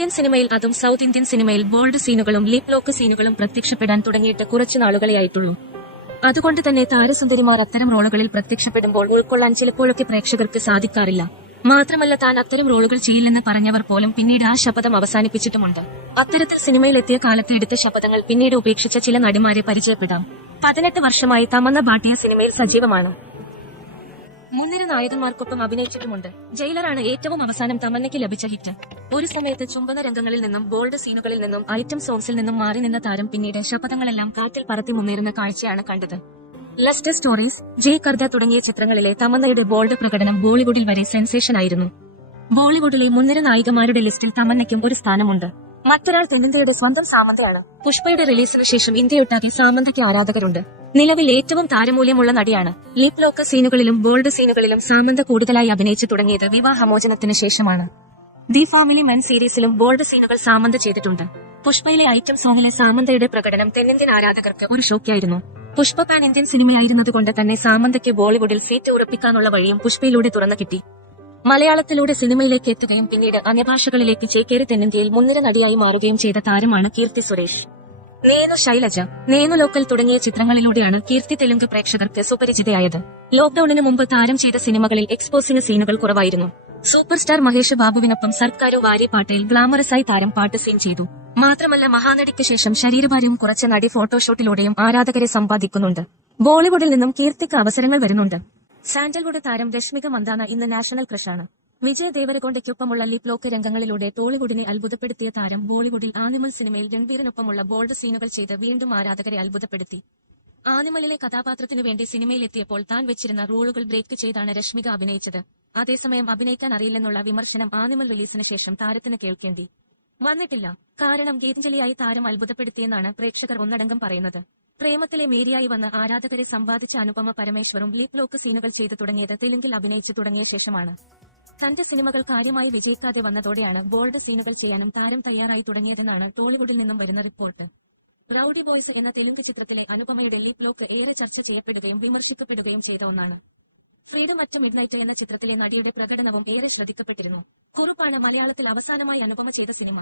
Indian സിനിമയിൽ അതും south Indian സിനിമയിൽ ബോൾഡ് സീനുകളും ലിപ് ലോക്ക് സീനുകളും പ്രത്യക്ഷപ്പെടാൻ തുടങ്ങിയിട്ട് കുറച്ചു നാളുകളെ ആയിട്ടുള്ളൂ. അതുകൊണ്ട് തന്നെ താരസുന്ദരിമാർ അത്തരം റോളുകളിൽ പ്രത്യക്ഷപ്പെടുമ്പോൾ ഉൾക്കൊള്ളാൻ ചിലപ്പോഴൊക്കെ പ്രേക്ഷകർക്ക് സാധിക്കാറില്ല. മാത്രമല്ല, താൻ അത്തരം റോളുകൾ ചെയ്യില്ലെന്ന് പറഞ്ഞവർ പോലും പിന്നീട് ആ ശപഥം അവസാനിപ്പിച്ചിട്ടുമുണ്ട്. അത്തരത്തിൽ സിനിമയിലെത്തിയ കാലത്ത് എടുത്ത ശപഥങ്ങൾ പിന്നീട് ഉപേക്ഷിച്ച ചില നടിമാരെ പരിചയപ്പെടാം. 18 വർഷമായി തമന്ന ഭാട്ടിയ സിനിമയിൽ സജീവമാണ്. മുൻനിര നായകന്മാർക്കൊപ്പം അഭിനയിച്ചിട്ടുമുണ്ട്. ജയിലറാണ് ഏറ്റവും അവസാനം തമന്നയ്ക്ക് ലഭിച്ച ഹിറ്റ്. ഒരു സമയത്ത് ചുംബന രംഗങ്ങളിൽ നിന്നും ബോൾഡ് സീനുകളിൽ നിന്നും ഐറ്റം സോങ്സിൽ നിന്നും മാറി നിന്ന താരം പിന്നീട് ശപഥങ്ങളെല്ലാം കാറ്റിൽ പറത്തി മുന്നേറുന്ന കാഴ്ചയാണ് കണ്ടത്. ലസ്റ്റ് സ്റ്റോറീസ്, ജയ് കർദ തുടങ്ങിയ ചിത്രങ്ങളിലെ തമന്നയുടെ ബോൾഡ് പ്രകടനം ബോളിവുഡിൽ വരെ സെൻസേഷനായിരുന്നു. ബോളിവുഡിലെ മുൻനിര നായികമാരുടെ ലിസ്റ്റിൽ തമന്നയ്ക്കും ഒരു സ്ഥാനമുണ്ട്. മറ്റൊരാൾ തെന്നിന്ത്യയുടെ സ്വന്തം സാമന്തയാണ്. പുഷ്പയുടെ റിലീസിന് ശേഷം ഇന്ത്യയൊട്ടാകെ സാമന്തയ്ക്ക് ആരാധകരുണ്ട്. നിലവിൽ ഏറ്റവും താരമൂല്യമുള്ള നടിയാണ്. ലിപ് ലോക്ക് സീനുകളിലും ബോൾഡ് സീനുകളിലും സാമന്ത കൂടുതലായി അഭിനയിച്ചു തുടങ്ങിയത് വിവാഹമോചനത്തിന് ശേഷമാണ്. ദി ഫാമിലി മെൻ സീരീസിലും ബോൾഡ് സീനുകൾ സാമന്ത ചെയ്തിട്ടുണ്ട്. പുഷ്പയിലെ ഐറ്റം സോങ്ങിലെ സാമന്തയുടെ പ്രകടനം തെന്നിന്ത്യൻ ആരാധകർക്ക് ഒരു ഷോക്കായിരുന്നു. പുഷ്പ പാൻ ഇന്ത്യൻ സിനിമയായിരുന്നതുകൊണ്ട് തന്നെ സാമന്തയ്ക്ക് ബോളിവുഡിൽ സീറ്റ് ഉറപ്പിക്കാനുള്ള വഴിയും പുഷ്പയിലൂടെ തുറന്നു കിട്ടി. മലയാളത്തിലൂടെ സിനിമയിലേക്ക് എത്തുകയും പിന്നീട് അന്യഭാഷകളിലേക്ക് ചേക്കേറി തെന്നിന്ത്യയിൽ മുൻനിര നടിയായി മാറുകയും ചെയ്ത താരമാണ് കീർത്തി സുരേഷ്. നേനു ശൈലജ, നേനു ലോക്കൽ തുടങ്ങിയ ചിത്രങ്ങളിലൂടെയാണ് കീർത്തി തെലുങ്ക് പ്രേക്ഷകർക്ക് സുപരിചിതയായത്. ലോക്ഡൌണിന് മുമ്പ് താരം ചെയ്ത സിനിമകളിൽ എക്സ്പോസിന് സീനുകൾ കുറവായിരുന്നു. സൂപ്പർ സ്റ്റാർ മഹേഷ് ബാബുവിനൊപ്പം സർക്കാരോ വാരി പാട്ടയിൽ ഗ്ലാമറസായി താരം പാട്ട് സീൻ ചെയ്തു. മാത്രമല്ല, മഹാനടിക്ക് ശേഷം ശരീരഭാരം കുറച്ച നടി ഫോട്ടോഷൂട്ടിലൂടെയും ആരാധകരെ സമ്പാദിക്കുന്നുണ്ട്. ബോളിവുഡിൽ നിന്നും കീർത്തിക്ക് അവസരങ്ങൾ വരുന്നുണ്ട്. സാൻഡൽവുഡ് താരം രശ്മിക മന്ദാന ഇന്ന് നാഷണൽ ക്രഷാണ്. വിജയ് ദേവരകൊണ്ടയ്ക്കൊപ്പമുള്ള ലിപ് ലോക്ക് രംഗങ്ങളിലൂടെ ടോളിവുഡിനെ അത്ഭുതപ്പെടുത്തിയ താരം ബോളിവുഡിൽ ആനിമൽ സിനിമയിൽ രൺബീറിനൊപ്പമുള്ള ബോൾഡ് സീനുകൾ ചെയ്ത് വീണ്ടും ആരാധകരെ അത്ഭുതപ്പെടുത്തി. ആനിമലിലെ കഥാപാത്രത്തിനു വേണ്ടി സിനിമയിലെത്തിയപ്പോൾ താൻ വെച്ചിരുന്ന റോളുകൾ ബ്രേക്ക് ചെയ്താണ് രശ്മിക അഭിനയിച്ചത്. അതേസമയം അഭിനയിക്കാൻ അറിയില്ലെന്നുള്ള വിമർശനം ആനിമൽ റിലീസിന് ശേഷം താരത്തിന് കേൾക്കേണ്ടി വന്നിട്ടില്ല. കാരണം ഗീതാഞ്ജലിയായി താരം അത്ഭുതപ്പെടുത്തിയെന്നാണ് പ്രേക്ഷകർ ഒന്നടങ്കം പറയുന്നത്. പ്രേമത്തിലെ മേരിയായി വന്ന് ആരാധകരെ സമ്പാദിച്ച അനുപമ പരമേശ്വറും ലിപ് ലോക്ക് സീനുകൾ ചെയ്തു തുടങ്ങിയത് തെലുങ്കിൽ അഭിനയിച്ചു തുടങ്ങിയ ശേഷമാണ്. തന്റെ സിനിമകൾ കാര്യമായി വിജയിക്കാതെ വന്നതോടെയാണ് ബോൾഡ് സീനുകൾ ചെയ്യാനും താരം തയ്യാറായി തുടങ്ങിയതെന്നാണ് ടോളിവുഡിൽ നിന്നും വരുന്ന റിപ്പോർട്ട്. റൌഡി ബോയ്സ് എന്ന തെലുങ്ക് ചിത്രത്തിലെ അനുപമയുടെ ലിപ് ലോക്ക് ഏറെ ചർച്ച ചെയ്യപ്പെടുകയും വിമർശിക്കപ്പെടുകയും ചെയ്ത ഒന്നാണ്. ഫ്രീഡം അറ്റ് മിഡ്നൈറ്റ് എന്ന ചിത്രത്തിലെ നടിയുടെ പ്രകടനവും ഏറെ ശ്രദ്ധിക്കപ്പെട്ടിരുന്നു. കുറുപ്പാണ് മലയാളത്തിൽ അവസാനമായി അനുപമ ചെയ്ത സിനിമ.